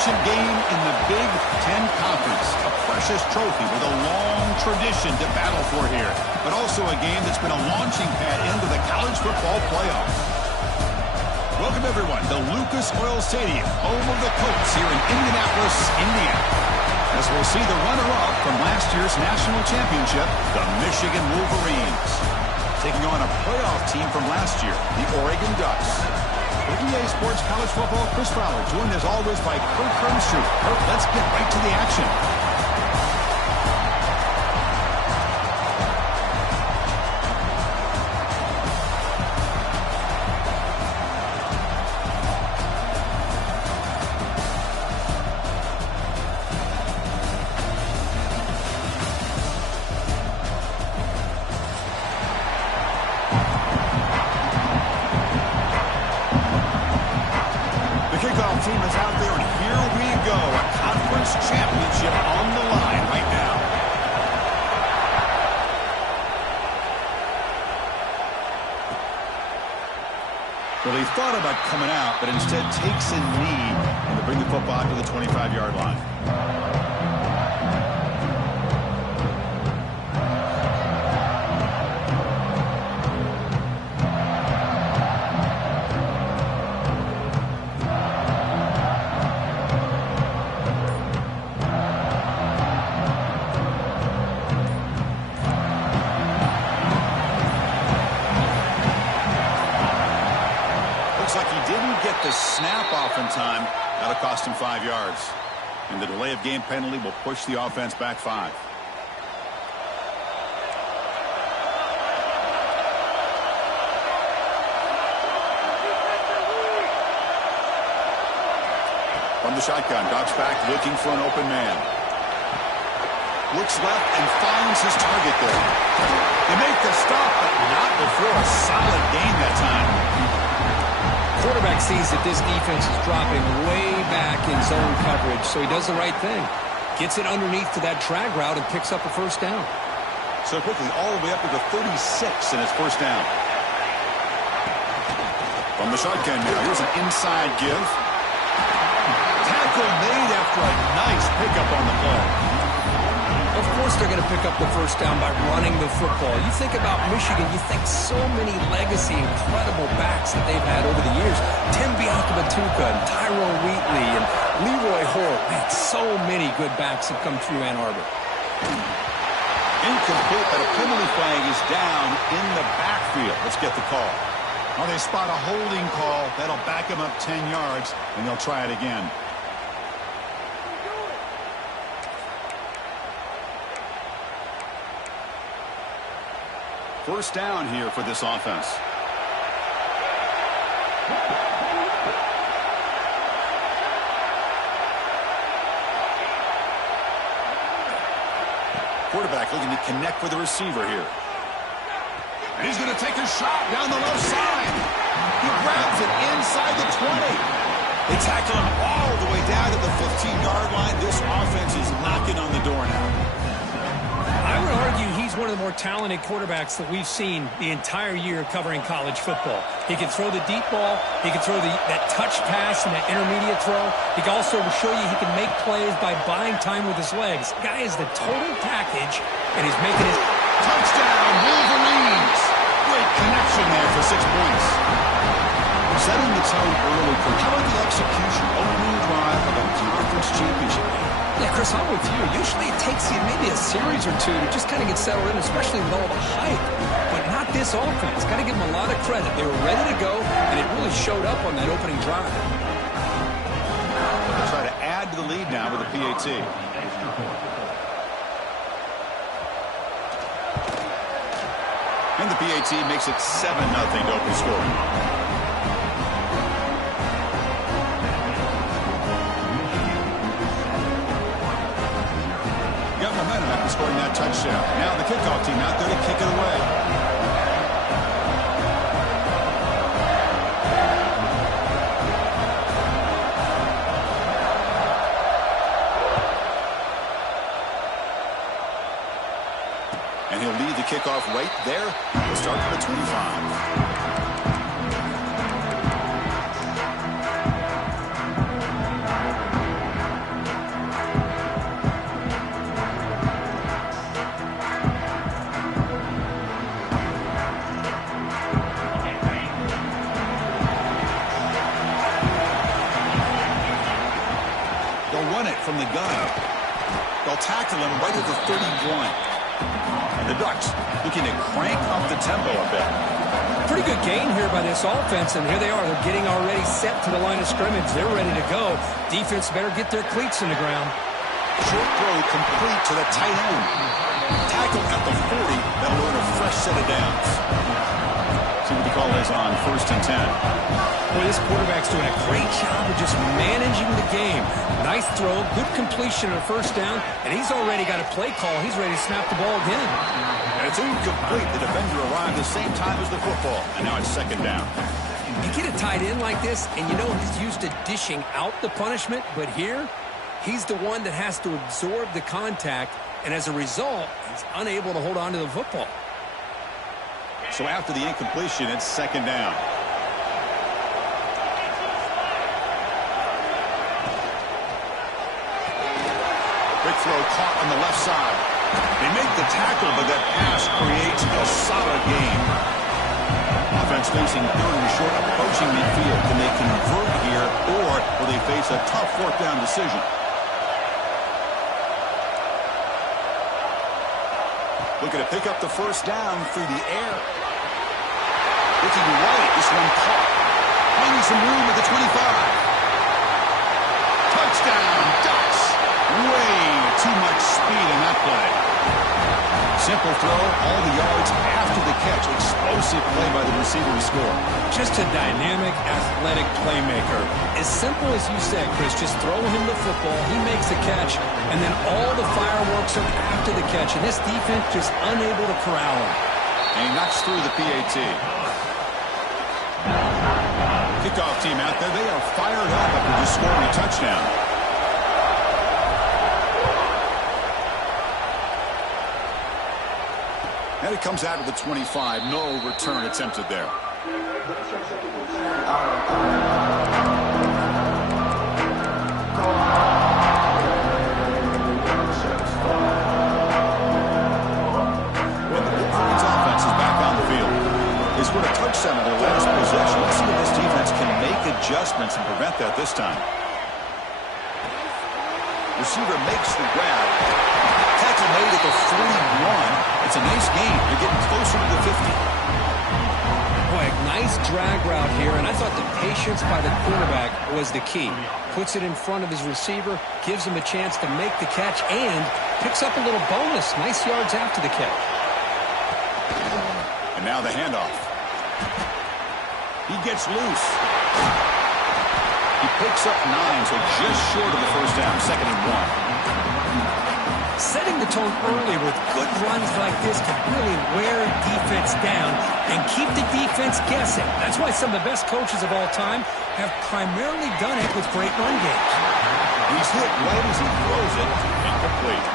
championship game in the Big Ten Conference. A precious trophy with a long tradition to battle for here, but also a game that's been a launching pad into the college football playoff. Welcome, everyone, to Lucas Oil Stadium, home of the Colts here in Indianapolis, Indiana. As we'll see the runner-up from last year's national championship, the Michigan Wolverines, taking on a playoff team from last year, the Oregon Ducks. For EA Sports College Football, Chris Fowler, joined as always by Kirk Herbstreit. Kirk, let's get right to the action. Team is out there, and here we go. A conference championship on the line right now. Well, he thought about coming out, but instead takes a knee and to bring the football to the 25-yard line. The snap off in time, that'll cost him 5 yards. And the delay of game penalty will push the offense back 5. From the shotgun, drops back looking for an open man. Looks left and finds his target there. They make the stop, but not before a solid gain that time. Quarterback sees that this defense is dropping way back in zone coverage, so he does the right thing. Gets it underneath to that drag route and picks up a first down. So quickly, all the way up to the 36 in his first down. From the shotgun now, here's an inside give. Tackle made after a nice pickup on the play. Of course they're going to pick up the first down by running the football. You think about Michigan, you think so many legacy, incredible backs that they've had over the years. Tim Biakabatuka and Tyrone Wheatley and Leroy Hoare. Man, so many good backs have come through Ann Arbor. Incomplete, but a penalty flag is down in the backfield. Let's get the call. Oh, they spot a holding call. That'll back them up 10 yards, and they'll try it again. First down here for this offense. Quarterback looking to connect with the receiver here. And he's going to take a shot down the left side. He grabs it inside the 20. They tackle him all the way down to the 15-yard line. This offense is knocking on the door now. I would argue he's one of the more talented quarterbacks that we've seen the entire year covering college football. He can throw the deep ball. He can throw that touch pass and that intermediate throw. He can also show you he can make plays by buying time with his legs. The guy is the total package, and he's making his touchdown, Wolverines. Great connection there for 6 points. Setting the tone early. How about the execution? Opening drive of a conference championship game. Yeah, Chris, I'm with you. Usually it takes you maybe a series or two to just kind of get settled in, especially with all the hype. But not this offense. Got to give them a lot of credit. They were ready to go, and it really showed up on that opening drive. They'll try to add to the lead now with the PAT. And the PAT makes it 7-0 to open scoring. Momentum after scoring that touchdown. Now the kickoff team out there to kick it away. And he'll lead the kickoff right there. We'll start from the 25. run it from the gun. They'll tackle him right at the 31. And the Ducks looking to crank up the tempo a bit. Pretty good gain here by this offense, and here they are. They're getting already set to the line of scrimmage. They're ready to go. Defense better get their cleats in the ground. Short throw complete to the tight end. Tackle at the 40. That'll earn a fresh set of downs. See what the call is on 1st and 10. Boy, this quarterback's doing a great job of just managing the game. Nice throw, good completion on a first down, and he's already got a play call. He's ready to snap the ball again. And it's incomplete. The defender arrived the same time as the football, and now it's 2nd down. You get a tight end like this, and you know he's used to dishing out the punishment, but here, he's the one that has to absorb the contact, and as a result, he's unable to hold on to the football. So after the incompletion, it's 2nd down. Quick throw caught on the left side. They make the tackle, but that pass creates a solid gain. Offense facing 3rd and short, approaching midfield. Can they convert here, or will they face a tough 4th down decision? Looking to pick up the 1st down through the air. Looking right, this one caught. Finding some room at the 25. Touchdown, Ducks. Way too much speed in that play. Simple throw, all the yards after the catch. Explosive play by the receiver to score. Just a dynamic, athletic playmaker. As simple as you said, Chris, just throw him the football, he makes a catch, and then all the fireworks are after the catch. And this defense just unable to corral him. And he knocks through the PAT. Kickoff team out there, they are fired up after just scoring a touchdown. And it comes out of the 25. No return attempted there. When the Wolverines offense is back on the field, they scored a touchdown on their last possession. Let's see if this defense can make adjustments and prevent that this time. Receiver makes the grab. Tackle made at the 41. It's a nice game. They're getting closer to the 50. Boy, a nice drag route here, and I thought the patience by the quarterback was the key. Puts it in front of his receiver, gives him a chance to make the catch, and picks up a little bonus. Nice yards after the catch. And now the handoff. He gets loose. He picks up 9, so just short of the 1st down, 2nd and 1. Setting the tone early with good runs like this can really wear defense down and keep the defense guessing. That's why some of the best coaches of all time have primarily done it with great run games. He's hit right as he throws it. Incomplete.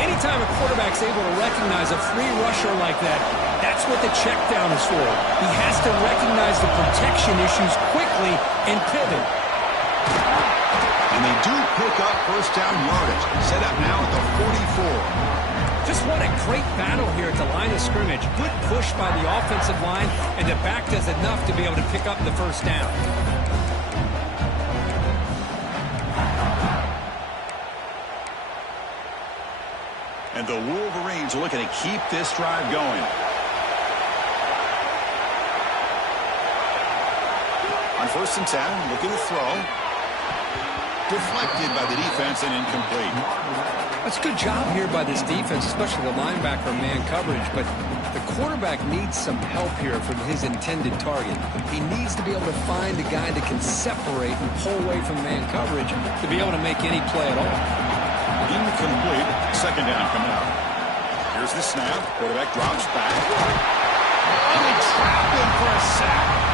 Anytime a quarterback's able to recognize a free rusher like that, that's what the check down is for. He has to recognize the protection issues quickly and pivot. And they do pick up 1st down yardage. Set up now at the 44. Just what a great battle here at the line of scrimmage. Good push by the offensive line, and the back does enough to be able to pick up the 1st down. And the Wolverines are looking to keep this drive going. On 1st and 10, looking to throw. Deflected by the defense and incomplete. That's a good job here by this defense, especially the linebacker man coverage, but the quarterback needs some help here from his intended target. He needs to be able to find a guy that can separate and pull away from man coverage to be able to make any play at all. Incomplete. 2nd down coming up. Here's the snap. Quarterback drops back. And they trap him for a sack.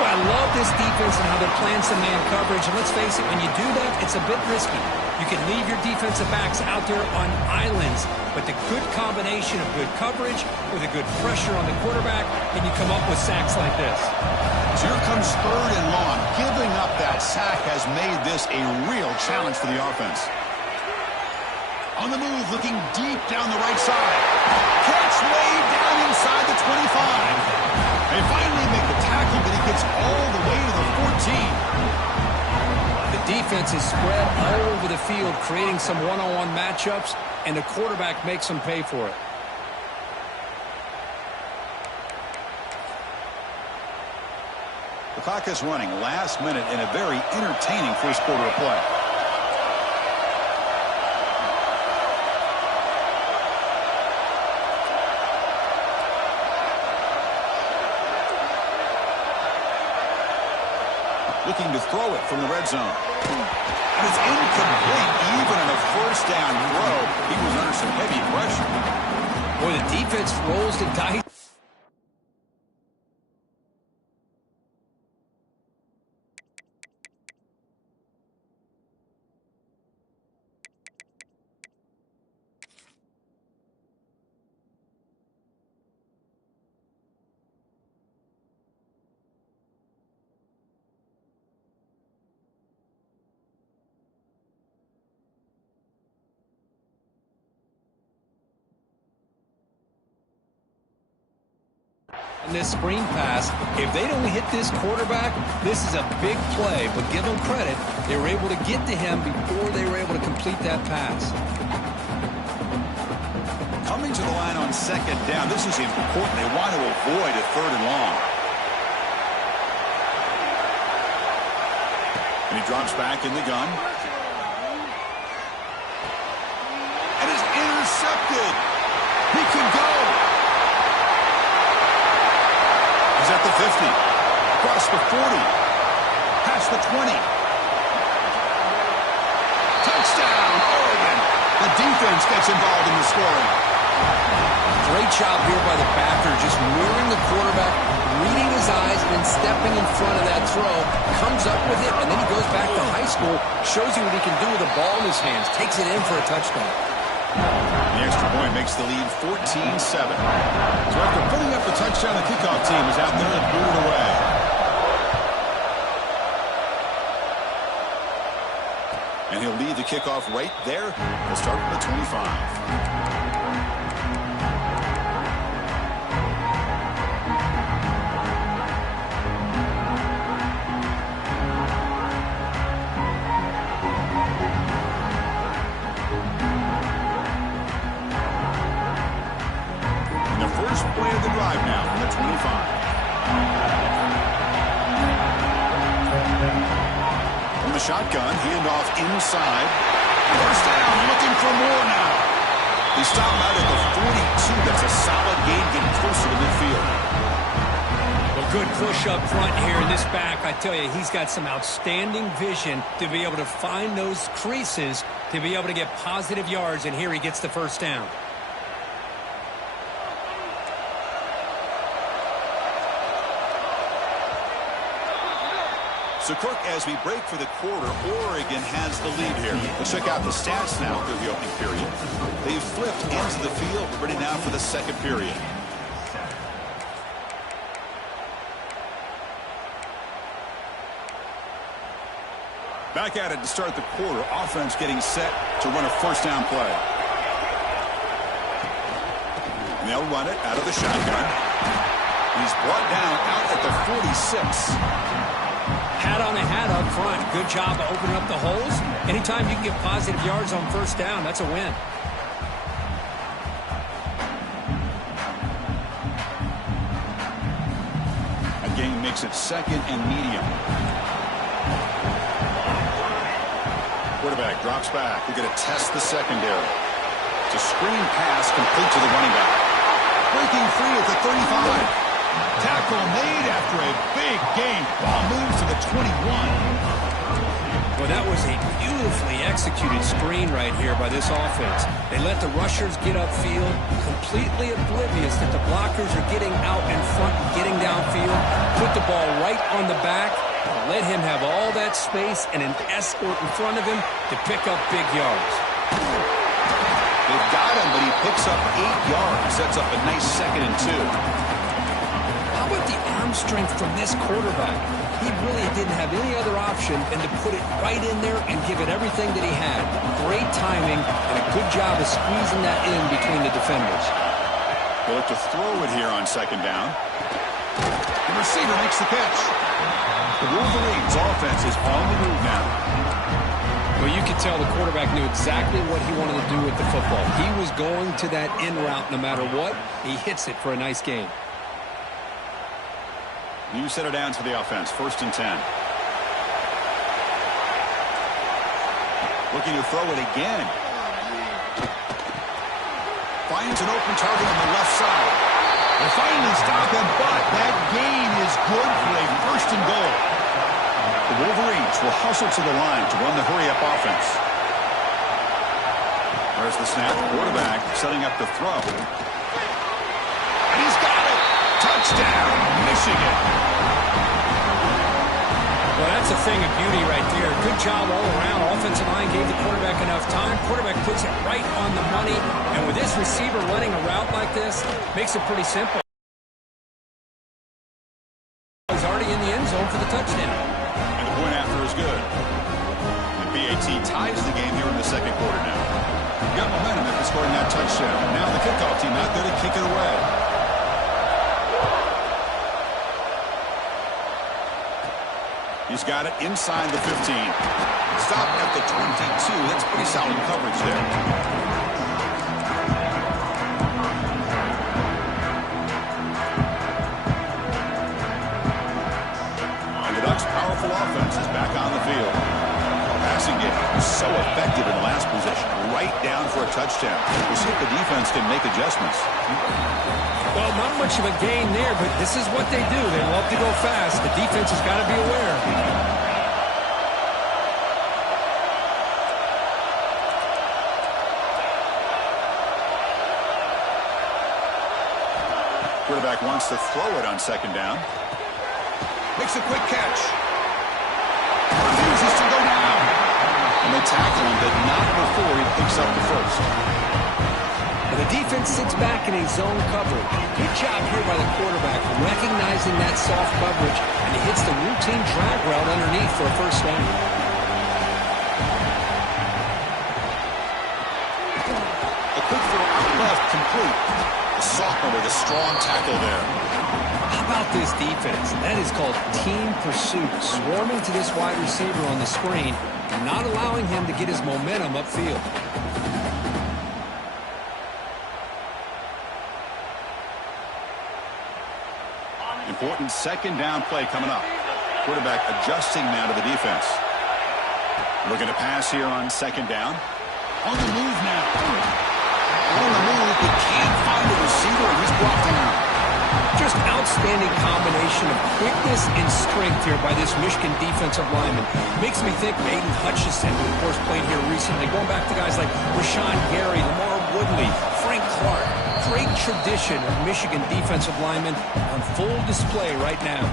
Well, I love this defense and how they're playing some man coverage. And let's face it, when you do that, it's a bit risky. You can leave your defensive backs out there on islands, but the good combination of good coverage with a good pressure on the quarterback, and you come up with sacks like this. So here comes 3rd and long. Giving up that sack has made this a real challenge for the offense. On the move, looking deep down the right side. Catch way down inside the 25. They finally make the tackle, but he gets all the way to the 14. The defense is spread all over the field, creating some one-on-one matchups, and the quarterback makes them pay for it. The clock is running last minute in a very entertaining first quarter of play. Looking to throw it from the red zone. And it's incomplete. Even on a first down throw, he was under some heavy pressure. Boy, the defense rolls the dice. This screen pass, if they don't hit this quarterback, this is a big play, but give them credit. They were able to get to him before they were able to complete that pass. Coming to the line on second down, this is important. They want to avoid a third and long. And he drops back in the gun. And is intercepted. He can go. He's at the 50, across the 40, past the 20. Touchdown, Oregon. The defense gets involved in the scoring. Great job here by the backer, just mirroring the quarterback, reading his eyes, and then stepping in front of that throw, comes up with it, and then he goes back to high school, shows you what he can do with the ball in his hands, takes it in for a touchdown. The extra point makes the lead 14-7. So after putting up the touchdown, the kickoff team is out there and blew it away. And he'll lead the kickoff right there. He'll start from the 25. Play of the drive now from the 25. From the shotgun, handoff inside. First down, looking for more now. He stopped out at the 42. That's a solid gain, getting closer to midfield. Well, good push up front here in this back. I tell you, he's got some outstanding vision to be able to find those creases, to be able to get positive yards, and here he gets the first down. So, Kirk, as we break for the quarter, Oregon has the lead here. Let's check out the stats now through the opening period. They've flipped into the field. We're ready now for the second period. Back at it to start the quarter. Offense getting set to run a first down play. And they'll run it out of the shotgun. He's brought down out at the 46. Hat on a hat up front. Good job of opening up the holes. Anytime you can get positive yards on first down, that's a win. Again, makes it second and medium. Quarterback drops back. We're going to test the secondary. It's a screen pass complete to the running back. Breaking free at the 35. Tackle made after a big gain. Ball moves to the 21. Well, that was a beautifully executed screen right here by this offense. They let the rushers get upfield, completely oblivious that the blockers are getting out in front and getting downfield. Put the ball right on the back, let him have all that space and an escort in front of him to pick up big yards. They've got him, but he picks up 8 yards. Sets up a nice 2nd and 2. How about the arm strength from this quarterback? He really didn't have any other option than to put it right in there and give it everything that he had. Great timing and a good job of squeezing that in between the defenders. They'll look to throw it here on second down. The receiver makes the catch. The Wolverines' offense is on the move now. tell the quarterback knew exactly what he wanted to do with the football. He was going to that in route no matter what. He hits it for a nice gain. You set it down to the offense. 1st and 10. Looking to throw it again. Finds an open target on the left side. They finally stop him, but that gain is good for a 1st and goal. The Wolverines will hustle to the line to run the hurry-up offense. There's the snap. Quarterback setting up the throw. And he's got it. Touchdown, Michigan. Well, that's a thing of beauty right there. Good job all around. Offensive line gave the quarterback enough time. Quarterback puts it right on the money. And with this receiver running a route like this, makes it pretty simple. He's already in the end zone for the touchdown. And the point after is good. And BAT ties the game here in the 2nd quarter now. Got momentum after scoring that touchdown. Now the kickoff team out there to kick it away. He's got it inside the 15. Stopped at the 22. That's pretty solid coverage there. And the Ducks' powerful offense is back on the field. Passing game was so effective in the last possession. Right down for a touchdown. We'll see if the defense can make adjustments. Well, not much of a gain there, but this is what they do. They love to go fast. The defense has got to be aware. Quarterback wants to throw it on 2nd down. Makes a quick catch. Refuses to go down. And they tackle him, but not before he picks up the 1st. The defense sits back in a zone coverage. Good job here by the quarterback, recognizing that soft coverage, and he hits the routine drag route underneath for a 1st down. A quick throw out left, complete. The sophomore with a strong tackle there. How about this defense? That is called team pursuit. Swarming to this wide receiver on the screen, and not allowing him to get his momentum upfield. Important 2nd down play coming up. Quarterback adjusting now to the defense. Looking to pass here on 2nd down. On the move now. On the move, but can't find a receiver, and he's brought down. Just outstanding combination of quickness and strength here by this Michigan defensive lineman. Makes me think Aiden Hutchinson, who of course played here recently, going back to guys like Rashawn Gary, Lamar Woodley, Frank Clark. Great tradition of Michigan defensive linemen on full display right now.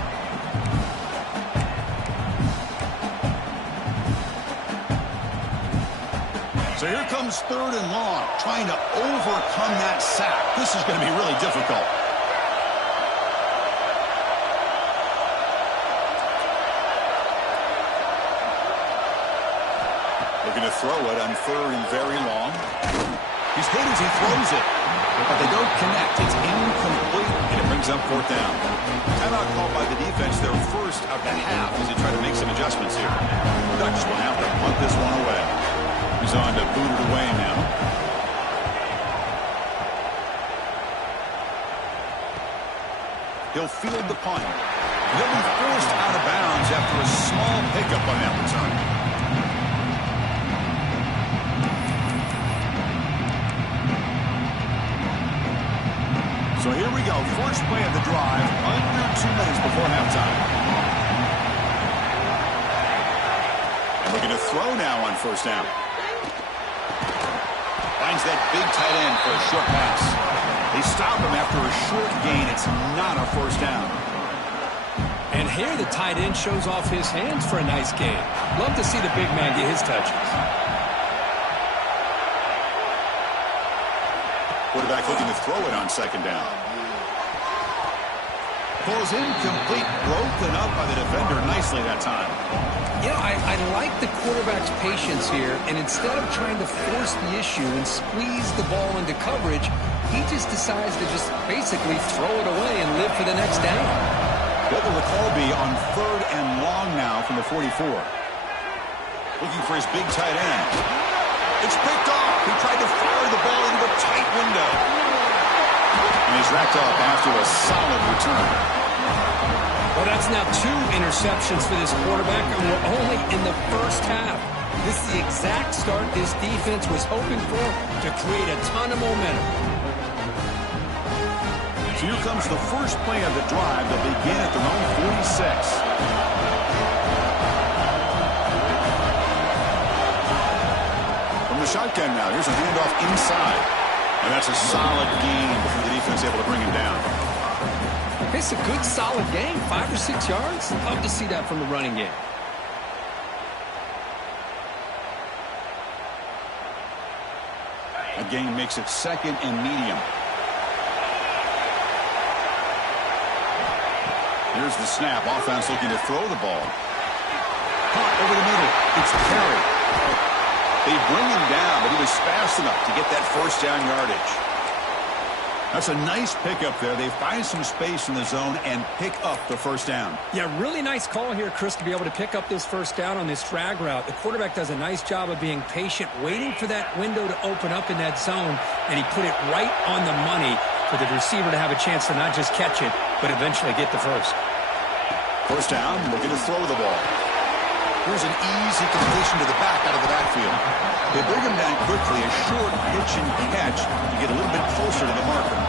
So here comes 3rd and long, trying to overcome that sack. This is going to be really difficult. Looking to throw it on 3rd and very long. He's hit as he throws it, but they don't connect. It's incomplete, and it brings up 4th down. Timeout called by the defense, their 1st of the half, as they try to make some adjustments here. The Ducks will have to punt this one away. He's on to boot it away now. He'll field the punt. He'll be forced out of bounds after a small pickup on that return. So here we go. First play of the drive, under 2 minutes before halftime. And looking to throw now on 1st down. Finds that big tight end for a short pass. They stop him after a short gain. It's not a 1st down. And here the tight end shows off his hands for a nice gain. Love to see the big man get his touches. Quarterback looking to throw it on 2nd down. Pulls incomplete, broken up by the defender nicely that time. You know, I like the quarterback's patience here, and instead of trying to force the issue and squeeze the ball into coverage, he just decides to just basically throw it away and live for the next down. What will the call be on 3rd and long now from the 44? Looking for his big tight end. It's picked off. He tried to fire the ball into a tight window. And he's racked up after a solid return. Well, that's now 2 interceptions for this quarterback, and we're only in the first half. This is the exact start this defense was hoping for to create a ton of momentum. So here comes the first play of the drive. They'll begin at their own 46. Shotgun now. Here's a handoff inside. And that's a solid gain before the defense able to bring him down. It's a good, solid gain. 5 or 6 yards. Love to see that from the running game. A gain makes it second and medium. Here's the snap. Offense looking to throw the ball. Caught over the middle. It's Perry. They bring him down, but he was fast enough to get that first down yardage. That's a nice pickup there. They find some space in the zone and pick up the first down. Yeah, really nice call here, Chris, to be able to pick up this first down on this drag route. The quarterback does a nice job of being patient, waiting for that window to open up in that zone, and he put it right on the money for the receiver to have a chance to not just catch it, but eventually get the first. First down, looking to throw the ball. Here's an easy completion to the back out of the backfield. They bring him down quickly, a short pitch and catch to get a little bit closer to the marker.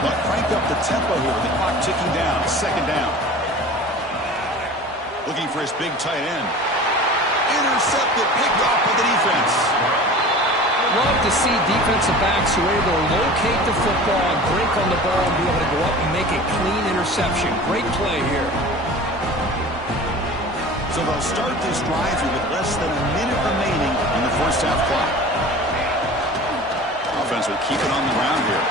But crank up the tempo here with the clock ticking down. Second down. Looking for his big tight end. Intercepted, picked off by the defense. Love to see defensive backs who are able to locate the football and break on the ball and be able to go up and make a clean interception. Great play here. So they'll start this drive here with less than a minute remaining in the first half clock. Offense will keep it on the ground here.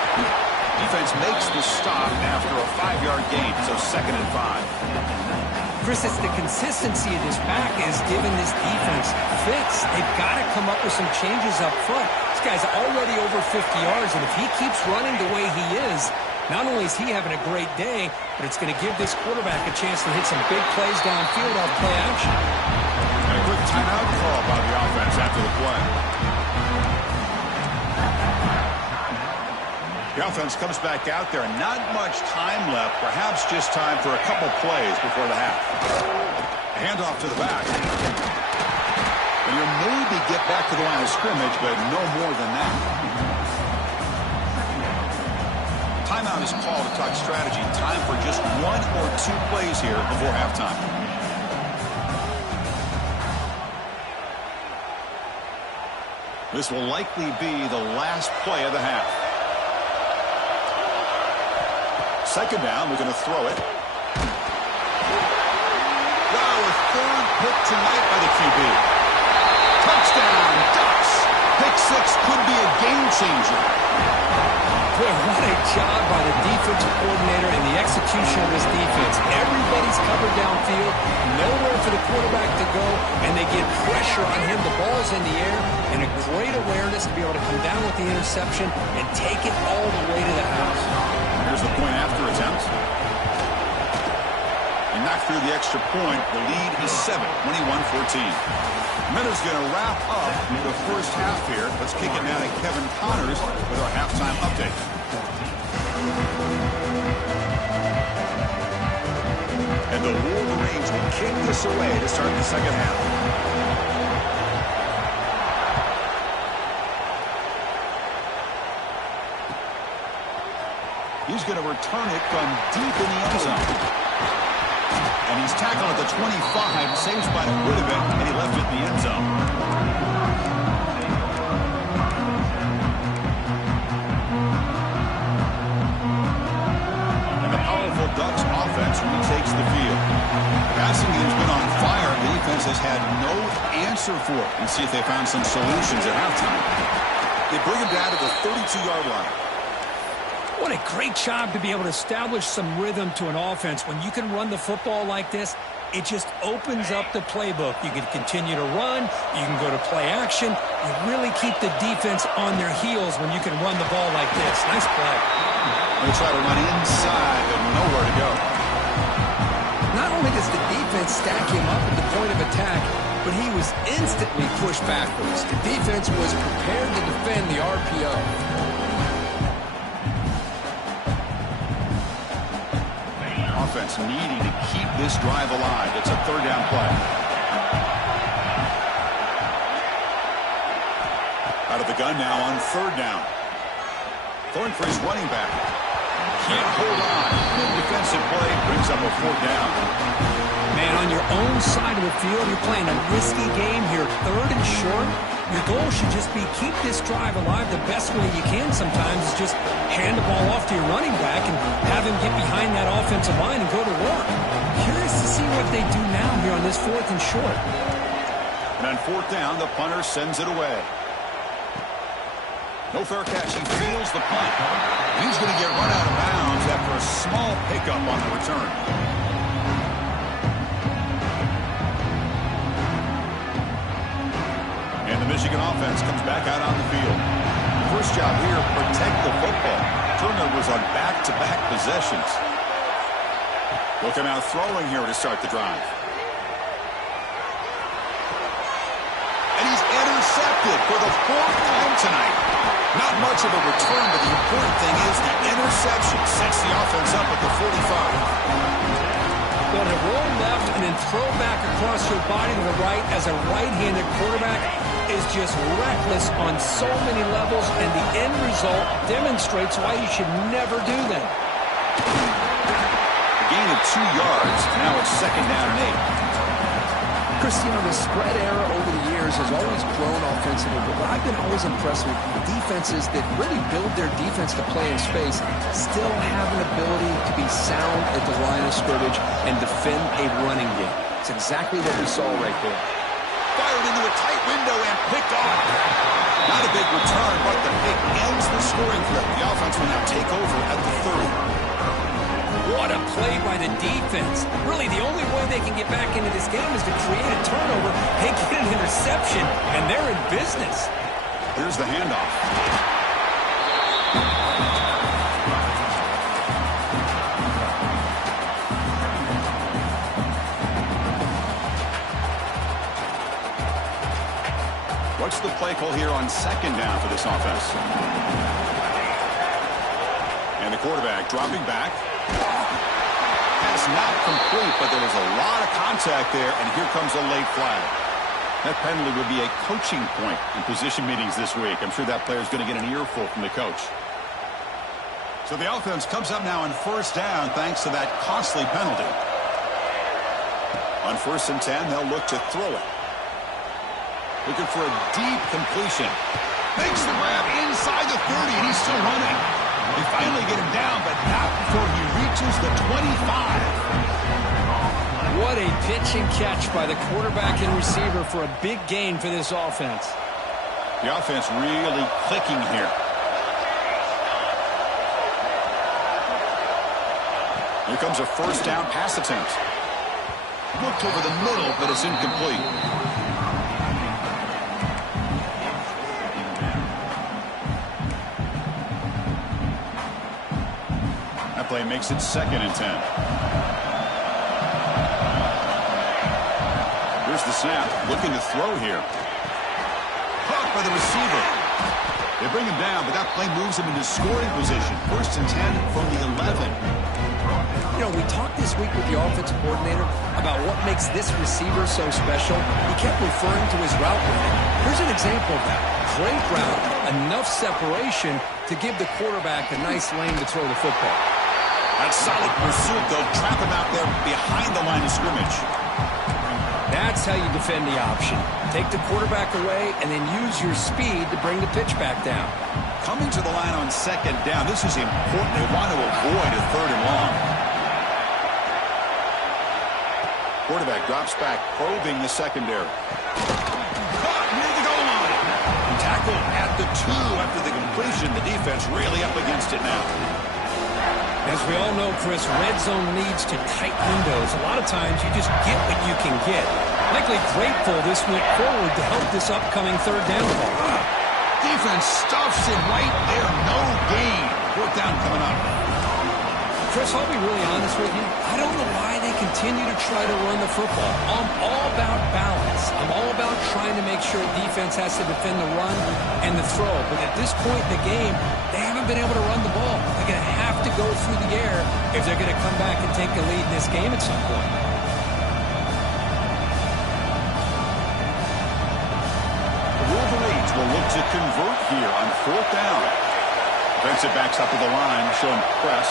Defense makes the stop after a 5-yard gain, so 2nd and 5. Chris, it's the consistency of this back is giving this defense fits. They've got to come up with some changes up front. This guy's already over 50 yards, and if he keeps running the way he is, not only is he having a great day, but it's going to give this quarterback a chance to hit some big plays downfield off play action. And a quick timeout call by the offense after the play. The offense comes back out there. Not much time left. Perhaps just time for a couple plays before the half. Handoff to the back. And you'll maybe get back to the line of scrimmage, but no more than that. Timeout is called to talk strategy. Time for just 1 or 2 plays here before halftime. This will likely be the last play of the half. Second down, we're going to throw it. Wow, a 3rd pick tonight by the QB. Touchdown, Ducks. Pick 6 could be a game changer. Boy, what a job by the defensive coordinator and the execution of this defense. Everybody's covered downfield, nowhere for the quarterback to go, and they get pressure on him. The ball's in the air, and a great awareness to be able to come down with the interception and take it all the way to the house. Here's the point after attempt. He knocked through the extra point. The lead is 7, 21-14. Minutes going to wrap up the first half here. Let's kick it now to Kevin Connors with our halftime update. And the Wolverines will kick this away to start the second half. He's going to return it from deep in the end zone. And he's tackled at the 25, same spot it would have been, and he left it in the end zone. And the powerful Ducks offense retakes the field. Passing game's been on fire. The defense has had no answer for it. And see if they found some solutions at halftime. They bring him down to the 32-yard line. What a great job to be able to establish some rhythm to an offense. When you can run the football like this, it just opens up the playbook. You can continue to run. You can go to play action. You really keep the defense on their heels when you can run the ball like this. Nice play. They try to run inside and nowhere to go. Not only does the defense stack him up at the point of attack, but he was instantly pushed backwards. The defense was prepared to defend the RPO. Offense needing to keep this drive alive. It's a third down play. Out of the gun now on third down. Throwing for his running back. Can't hold on. Good defensive play. Brings up a fourth down. Man, on your own side of the field, you're playing a risky game here. Third and short. Your goal should just be keep this drive alive the best way you can sometimes is just hand the ball off to your running back and have him get behind that offensive line and go to work. Curious to see what they do now here on this fourth and short. And on fourth down, the punter sends it away. No fair catch. He feels the punt. He's going to get run out of bounds after a small pickup on the return. And the Michigan offense comes back out on the field. First job here, protect the football. Turnovers on back-to-back possessions. They'll come out throwing here to start the drive. And he's intercepted for the fourth time tonight. Not much of a return, but the important thing is the interception sets the offense up at the 45. Well, to roll left and then throw back across your body to the right as a right-handed quarterback is just reckless on so many levels, and the end result demonstrates why you should never do that. Gain of 2 yards. Now it's second down and 8. Cristiano, the spread era over the years has always grown offensively, but what I've been always impressed with defenses that really build their defense to play in space still have an ability to be sound at the line of scrimmage and defend a running game. It's exactly what we saw right there. Fired into a tight window and picked off. Not a big return, but the pick ends the scoring threat. The offense will now take over at the 30. What a play by the defense. Really, the only way they can get back into this game is to create a turnover and get an interception, and they're in business. Here's the handoff. What's the play call here on second down for this offense? And the quarterback dropping back. Pass not complete, but there was a lot of contact there, and here comes a late flag. That penalty would be a coaching point in position meetings this week. I'm sure that player's going to get an earful from the coach. So the offense comes up now on first down thanks to that costly penalty. On 1st and 10, they'll look to throw it. Looking for a deep completion. Makes the grab inside the 30, and he's still running. They finally get him down, but not before he reaches the 25. What a pitch and catch by the quarterback and receiver for a big gain for this offense. The offense really clicking here. Here comes a first down pass attempt. Looked over the middle, but it's incomplete. That play makes it 2nd and 10. Here's the snap, looking to throw here. Caught by the receiver. They bring him down, but that play moves him into scoring position. 1st and 10 from the 11. You know, we talked this week with the offensive coordinator about what makes this receiver so special. He kept referring to his route running. Here's an example of that. Great route, enough separation to give the quarterback a nice lane to throw the football. That solid pursuit, though, trap him out there behind the line of scrimmage. That's how you defend the option. Take the quarterback away and then use your speed to bring the pitch back down. Coming to the line on 2nd down, this is important. They want to avoid a 3rd and long. Quarterback drops back, probing the secondary. Caught near the goal line. Tackle at the 2 after the completion. The defense really up against it now. As we all know, Chris, red zone leads to tight windows. A lot of times you just get what you can get. Likely grateful this went forward to help this upcoming 3rd down ball. Defense stuffs him right there. No gain. 4th down coming up. Chris, I'll be really honest with you. I don't know why they continue to try to run the football. I'm all about balance. I'm all about trying to make sure defense has to defend the run and the throw. But at this point in the game, they haven't been able to run the ball. They're going to have to go through the air if they're going to come back and take the lead in this game at some point. The Wolverines will look to convert here on 4th down. Defensive backs up to the line, showing press.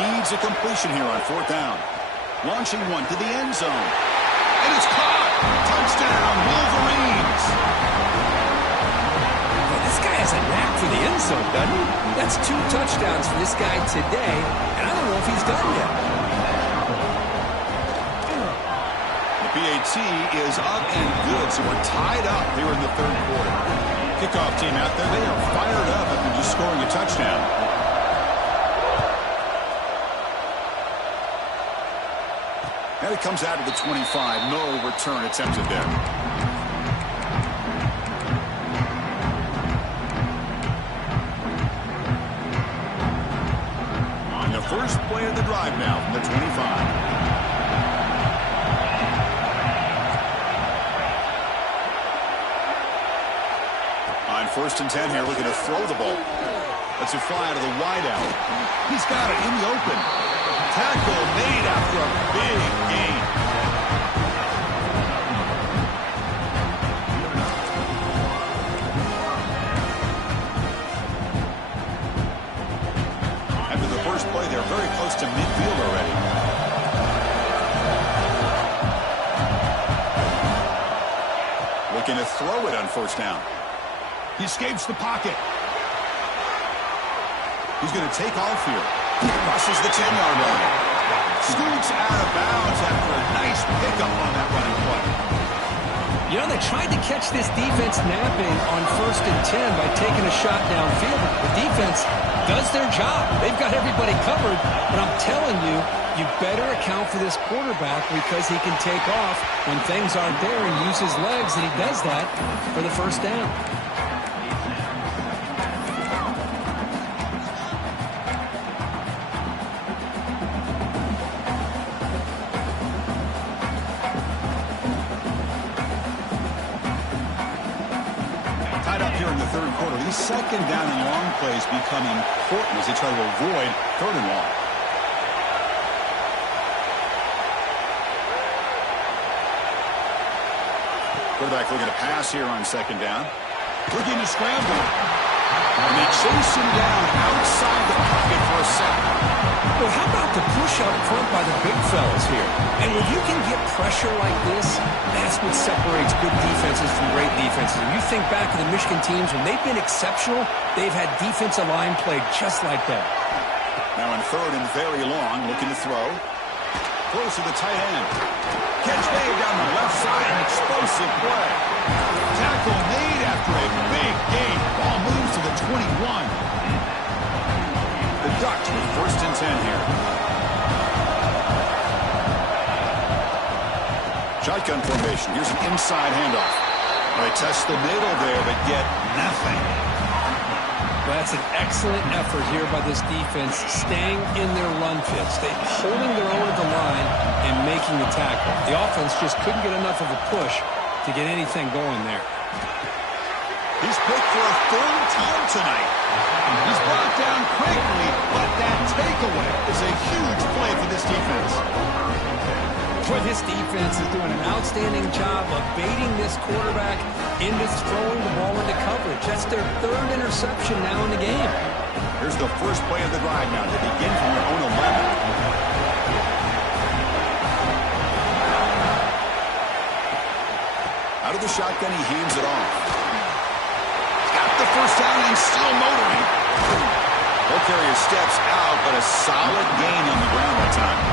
Needs a completion here on 4th down. Launching one to the end zone. And it's caught. Touchdown, Wolverines. Well, this guy has a knack for the end zone, doesn't he? That's 2 touchdowns for this guy today, and I don't know if he's done yet. The PAT is up and good, so we're tied up here in the 3rd quarter. Kickoff team out there, they are fired up after just scoring a touchdown. And it comes out of the 25. No return attempted there. On the first play of the drive now from the 25. On 1st and 10 here, looking to throw the ball. Let's it fly out of the wideout. He's got it in the open. Tackle made after a big gain. After the first play, they're very close to midfield already. Looking to throw it on 1st down. He escapes the pocket. He's going to take off here. Crosses the 10-yard line. Scoots out of bounds after a nice pickup on that running play. You know, they tried to catch this defense napping on 1st and 10 by taking a shot downfield. The defense does their job. They've got everybody covered, but I'm telling you, you better account for this quarterback because he can take off when things aren't there and use his legs, and he does that for the 1st down. Here in the 3rd quarter, these 2nd down and long plays become important as they try to avoid 3rd and long. Quarterback looking to pass here on 2nd down. Looking to scramble. And they chase him down outside the pocket for a sack. Well, how about the push up front by the big fellas here? And when you can get pressure like this, that's what separates good defenses from great defenses. And you think back to the Michigan teams, when they've been exceptional, they've had defensive line play just like that. Now in 3rd and very long, looking to throw. Close to the tight end. Catch made down the left side, an explosive play. Tackle made after a big gain. Ball moves to the 21. The Ducks with 1st and 10 here. Shotgun formation. Here's an inside handoff. They test the middle there, but get nothing. Well, that's an excellent effort here by this defense, staying in their run fits. They're holding their own at the line and making the tackle. The offense just couldn't get enough of a push to get anything going there. He's picked for a 3rd time tonight. He's brought down quickly, but that takeaway is a huge play for this defense. Boy, this defense is doing an outstanding job of baiting this quarterback into throwing the ball into coverage. That's their 3rd interception now in the game. Here's the first play of the drive now. They begin from their own 11. Out of the shotgun, he hands it off. Got the 1st down and still motoring. Ball carrier steps out, but a solid gain on the ground that time.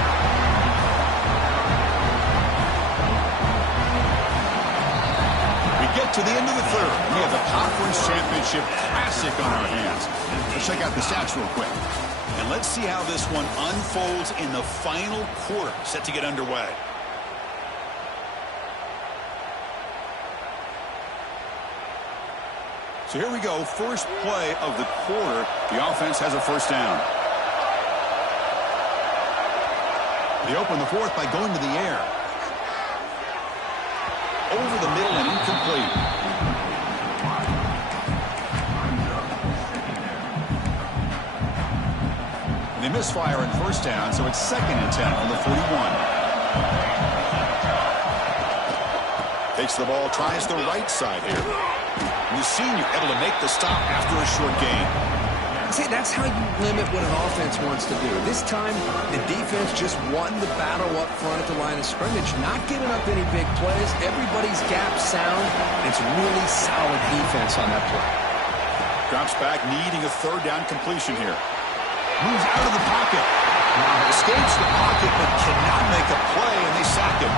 Get to the end of the 3rd. We have the Conference Championship Classic on our hands. Let's check out the stats real quick. And let's see how this one unfolds in the final quarter, set to get underway. So here we go. First play of the quarter. The offense has a 1st down. They open the fourth by going to the air. Over the middle and incomplete. And they misfire in first down, so it's 2nd and 10 on the 41. Takes the ball, tries the right side here. And the senior able to make the stop after a short gain. See, that's how you limit what an offense wants to do. This time, the defense just won the battle up front at the line of scrimmage, not giving up any big plays. Everybody's gap sound. It's really solid defense on that play. Drops back, needing a 3rd down completion here. Moves out of the pocket. Escapes the pocket, but cannot make a play, and they sack him.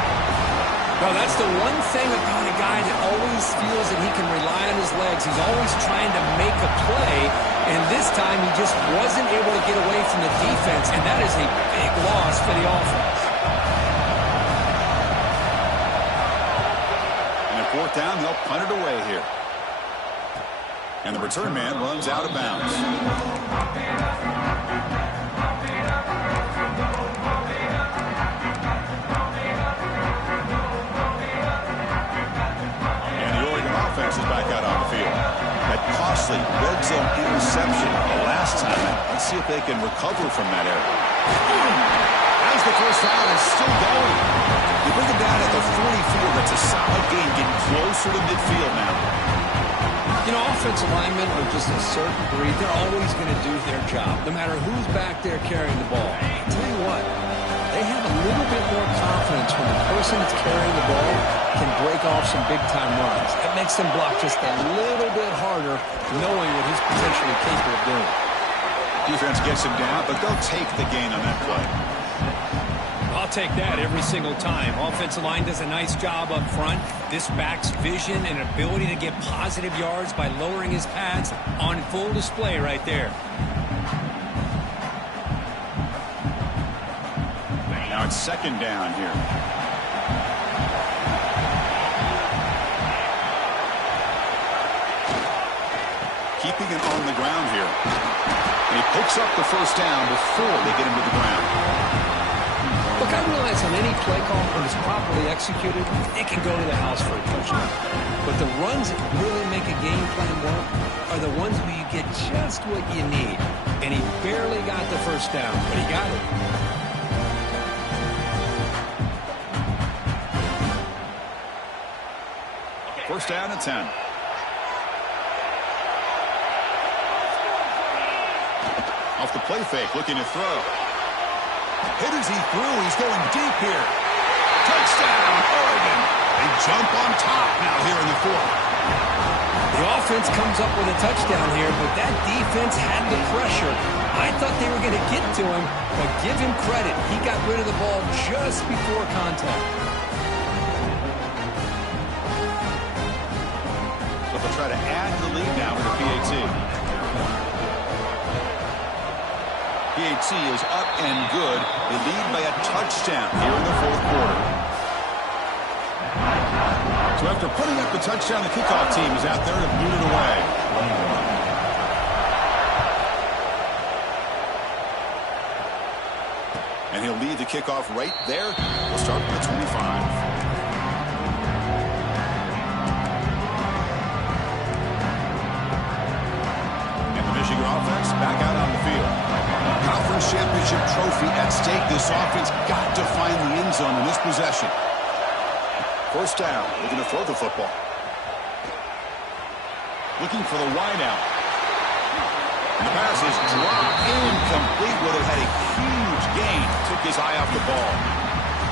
Well, that's the one thing about a guy that always feels that he can rely on his legs. He's always trying to make a play, and this time he just wasn't able to get away from the defense, and that is a big loss for the offense. And at 4th down, they'll punt it away here. And the return man runs out of bounds. Offense is back out on the field. That costly red zone interception the last time. Let's see if they can recover from that error. As the first down is still going. You bring it down at the 44. That's a solid gain, getting closer to midfield now. You know, offensive linemen are just a certain breed. They're always going to do their job, no matter who's back there carrying the ball. I'll tell you what, they have a little bit more confidence when the person that's carrying the ball can break off some big-time runs. It makes them block just a little bit harder, knowing what he's potentially capable of doing. Defense gets him down, but they'll take the gain on that play. I'll take that every single time. Offensive line does a nice job up front. This back's vision and ability to get positive yards by lowering his pads on full display right there. Now it's 2nd down here. Keeping it on the ground here. And he picks up the first down before they get him to the ground. Look, I realize on any play call, when it's properly executed, it can go to the house for a touchdown. But the runs that really make a game plan work are the ones where you get just what you need. And he barely got the first down, but he got it. First down at 10. Off the play fake, looking to throw. Hit as he threw. He's going deep here. Touchdown, Oregon. They jump on top now here in the 4th. The offense comes up with a touchdown here, but that defense had the pressure. I thought they were going to get to him, but give him credit. He got rid of the ball just before contact. So they'll try to add to the lead now with the PAT. PAT is up and good. They lead by a touchdown here in the 4th quarter. So after putting up the touchdown, the kickoff team is out there to boot it away. And he'll lead the kickoff right there. We'll start with the 25. Michigan offense back out on the field. Conference championship trophy at stake. This offense got to find the end zone in this possession. First down. They're going to throw the football. Looking for the wideout. And the pass is dropped incomplete. Would have had a huge gain. Took his eye off the ball.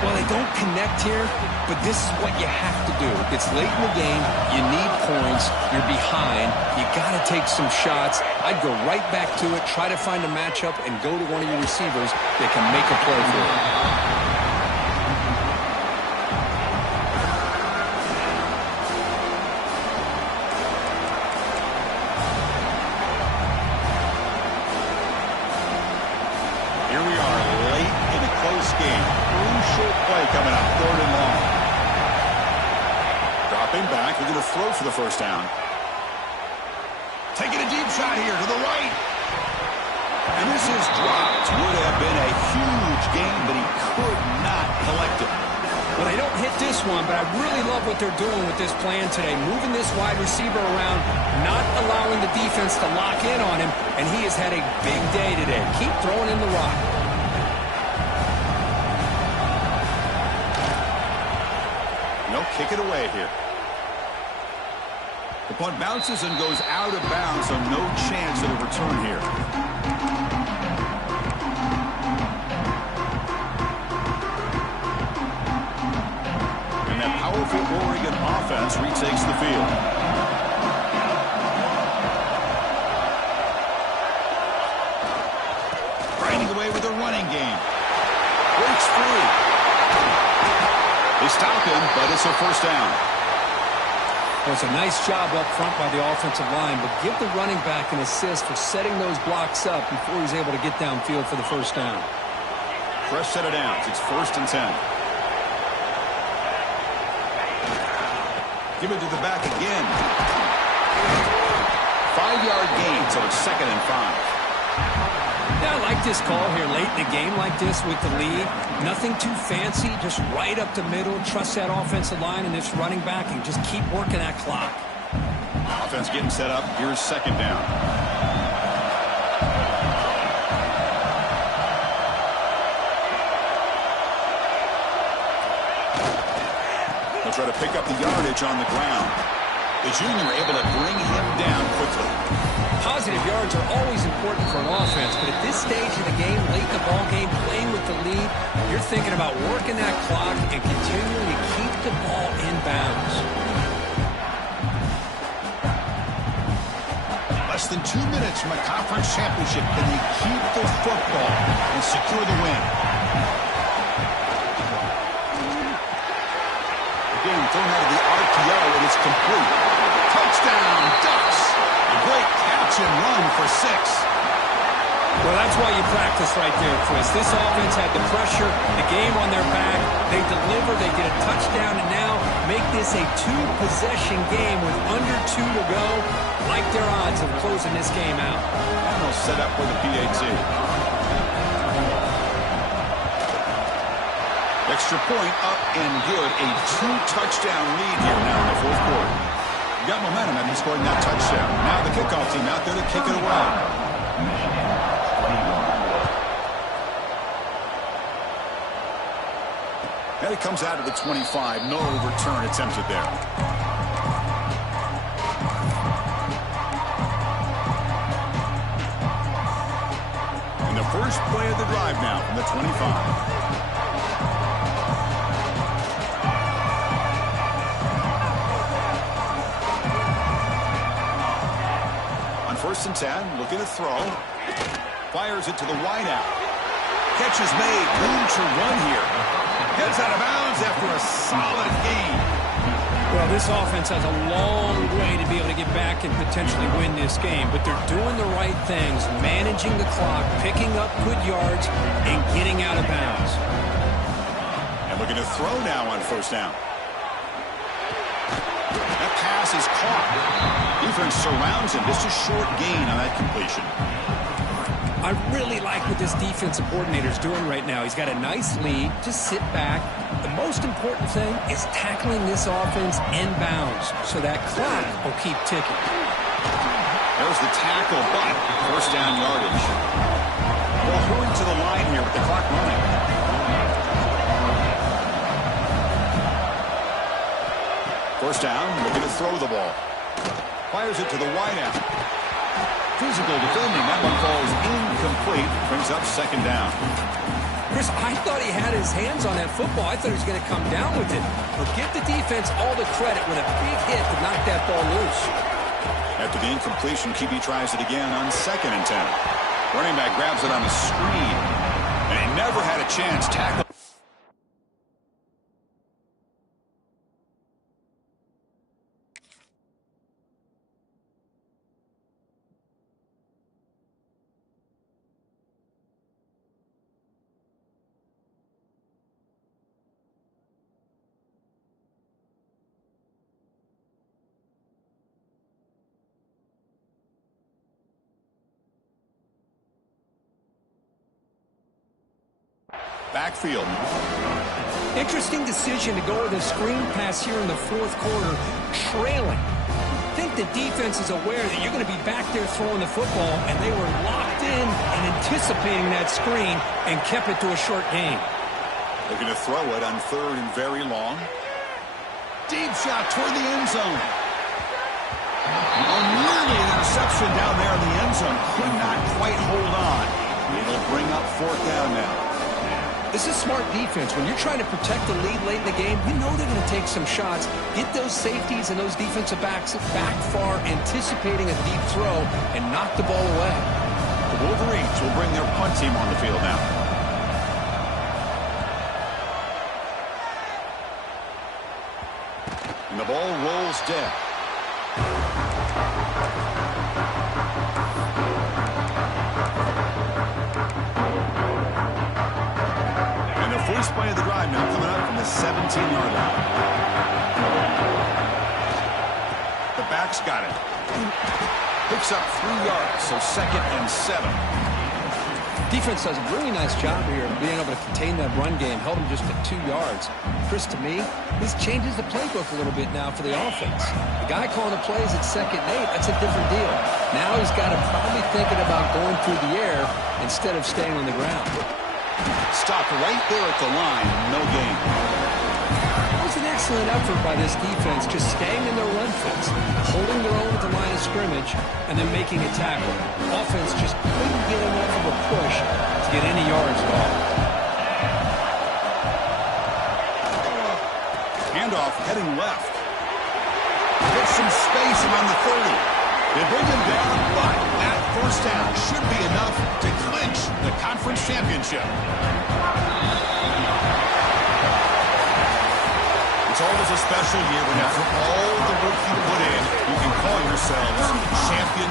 Well, they don't connect here, but this is what you have to do. It's late in the game. You need points. You're behind. You got to take some shots. I'd go right back to it, try to find a matchup, and go to one of your receivers that can make a play for you. Here we are late in a close game. Crucial play coming up, 3rd and long. Dropping back, we're going to throw for the first down. Taking a deep shot here to the right. And this is dropped. Would have been a huge gain, but he could not collect it. Well, they don't hit this one, but I really love what they're doing with this plan today. Moving this wide receiver around, not allowing the defense to lock in on him, and he has had a big day today. Keep throwing in the rock. They'll kick it away here. The punt bounces and goes out of bounds, so no chance at a return here. And that powerful Oregon offense retakes the field. Grinding away with a running game. Breaks free. They stop him, but it's a first down. Well, it's a nice job up front by the offensive line, but give the running back an assist for setting those blocks up before he's able to get downfield for the first down. Fresh set of downs. It's 1st and 10. Give it to the back again. 5-yard gain, so it's 2nd and 5. Yeah, I like this call here late in a game like this with the lead. Nothing too fancy, just right up the middle. Trust that offensive line and this running back and just keep working that clock. Offense getting set up. Here's 2nd down. They'll try to pick up the yardage on the ground. The junior able to bring him down quickly. Positive yards are always important for an offense, but at this stage of the game, late in the ball game, playing with the lead, you're thinking about working that clock and continuing to keep the ball in bounds. Less than 2 minutes from a conference championship. Can they keep the football and secure the win? Again, thrown out of the RPO, and it's complete. Touchdown, Ducks! A great catch and run for 6. Well, that's why you practice right there, Chris. This offense had the pressure, the game on their back. They deliver, they get a touchdown, and now make this a 2-possession game with under 2 to go. Like their odds of closing this game out. And they'll set up for the PAT. Extra point up and good. A 2-touchdown lead here now in the 4th quarter. Got momentum after scoring that touchdown. Now the kickoff team out there to kick it away. And it comes out of the 25. No return attempted there. And the first play of the drive now from the 25. First and 10, looking to throw. Fires it to the wideout. Catch is made. Room to run here. Gets out of bounds after a solid gain. Well, this offense has a long way to be able to get back and potentially win this game, but they're doing the right things, managing the clock, picking up good yards, and getting out of bounds. And looking to throw now on first down. That pass is caught. Defense surrounds him. Just a short gain on that completion. I really like what this defensive coordinator is doing right now. He's got a nice lead. Just sit back. The most important thing is tackling this offense in bounds so that clock will keep ticking. There's the tackle, but first down yardage. Well, hurry to the line here with the clock running. First down, looking to throw the ball. Fires it to the wideout. Physical defending. That one falls incomplete. Brings up 2nd down. Chris, I thought he had his hands on that football. I thought he was going to come down with it. But give the defense all the credit with a big hit to knock that ball loose. After the incompletion, QB tries it again on 2nd and 10. Running back grabs it on the screen. And he never had a chance. Tackle. Backfield. Interesting decision to go with a screen pass here in the fourth quarter, trailing. I think the defense is aware that you're going to be back there throwing the football, and they were locked in and anticipating that screen and kept it to a short gain. They're going to throw it on 3rd and very long. Deep shot toward the end zone. Nearly an interception down there in the end zone. Could not quite hold on. It'll bring up 4th down now. This is smart defense. When you're trying to protect the lead late in the game, you know they're going to take some shots. Get those safeties and those defensive backs back far, anticipating a deep throw, and knock the ball away. The Wolverines will bring their punt team on the field now. And the ball rolls dead. First play of the drive now coming up from the 17-yard line. The back's got it. Picks up 3 yards, so 2nd and 7. Defense does a really nice job here of being able to contain that run game. Held him just at 2 yards. Chris, to me, this changes the playbook a little bit now for the offense. The guy calling the plays at 2nd and 8, that's a different deal. Now he's got to probably thinking about going through the air instead of staying on the ground. Stopped right there at the line. No gain. It was an excellent effort by this defense, just staying in their run fits, holding their own at the line of scrimmage, and then making a tackle. Offense just couldn't get enough of a push to get any yards at all. Handoff heading left. Gets some space around the 30. They bring him down, but that first down should be enough to clinch the conference championship. It's always a special year when after all the work you put in, you can call yourselves champions.